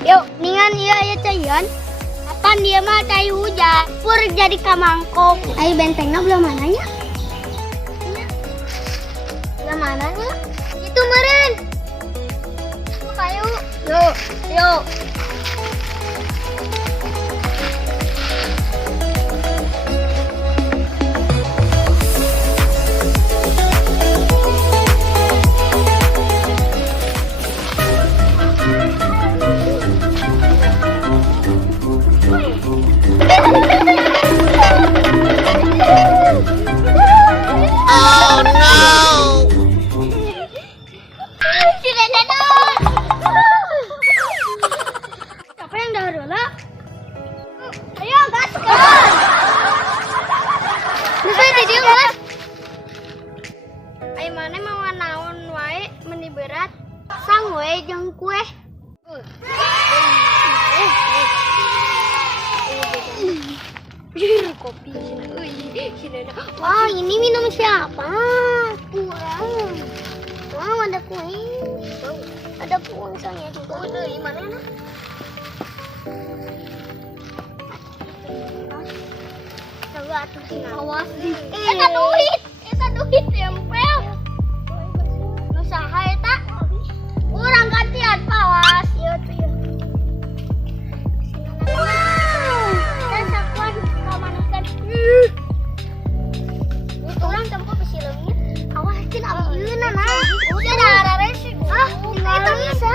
Yuk, ningan iya cayan. Kapan dia mah cai hujan, pur jadi kamangkok. Ayo bentengnya belum mananya? Belum mananya? Itu meren. Kayu. Yuk, yuk. Oh no! Sudah dadah. Siapa yang dah dulu? Ayo gaskan. Bisa jadi mas. Ayo mana mau naon wae meni berat sang wae jeung kue. Kopi. Wah, ini minum siapa? Kurang. Wow, ada kue. Ada pulsanya juga. Udah, gimana? Coba atuh awas. Eta duit tempel. Nu saha eta? Urang gantian pawas ieu tuh. Orang tempo pesilengnya awasin abieuna nah. Udah ada resi. Itu bisa.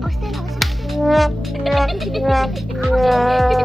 Osten mana saya tuh?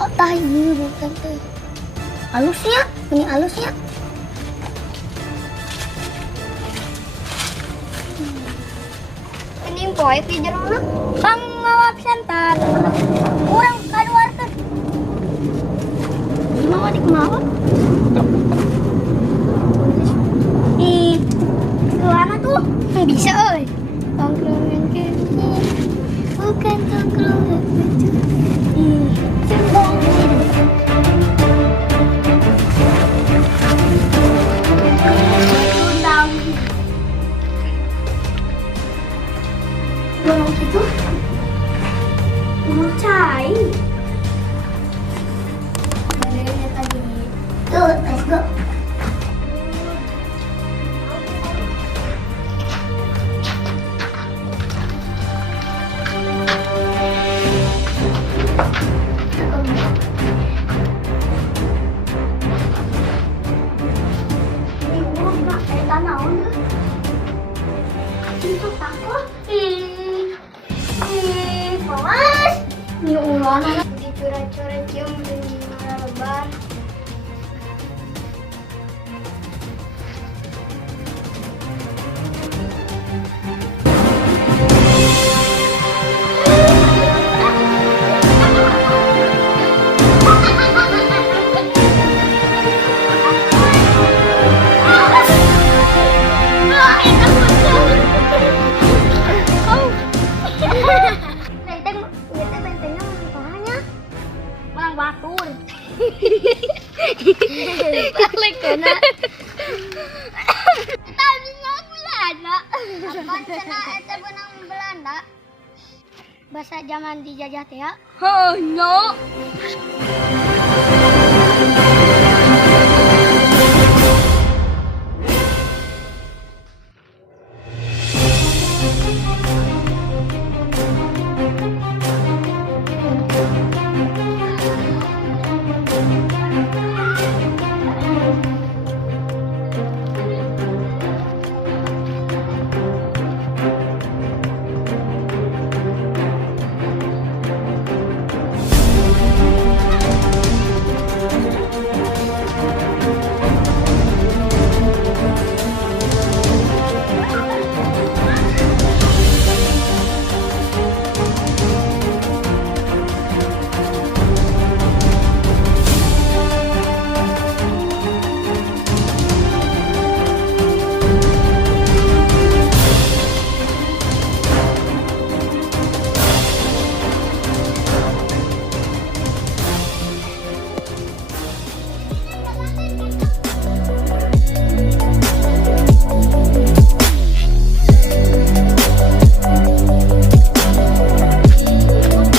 Otak ini bukan tuh. Halusnya, ini halusnya. Ini poek di jerona. Kang ngawap sentar. Kurang kaluarkan. Ini mau dikemawap. Kemana tuh? Nggak bisa, oi. Tongkrongan kini bukan tongkrongan itu. Gitu, cai. Badannya tadi. Tuh, let's go. Di curang-curang cium di lebar. batur. Balik kena. Tadinya Belanda. Apaan cenah eta benang Belanda? Bahasa zaman dijajah teh ya. Hanya.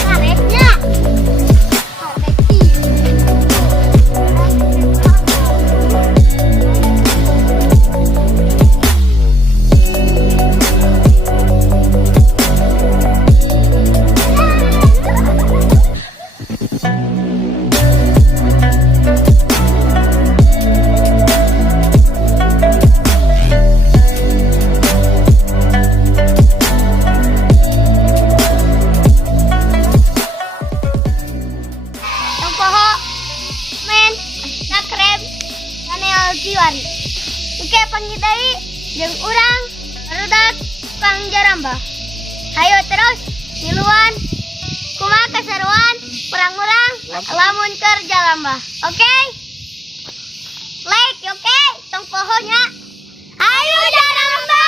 Karetnya. Tong poho, men, sakrem, channel Kiwan. Oke, panggil deui jeung urang barudak Pangjaramba. Hayo terus miluan kumaha kasaruan urang-urang lamun keur jalamba. Oke? Like, oke? Tong pohonya. Hayo Jaramba!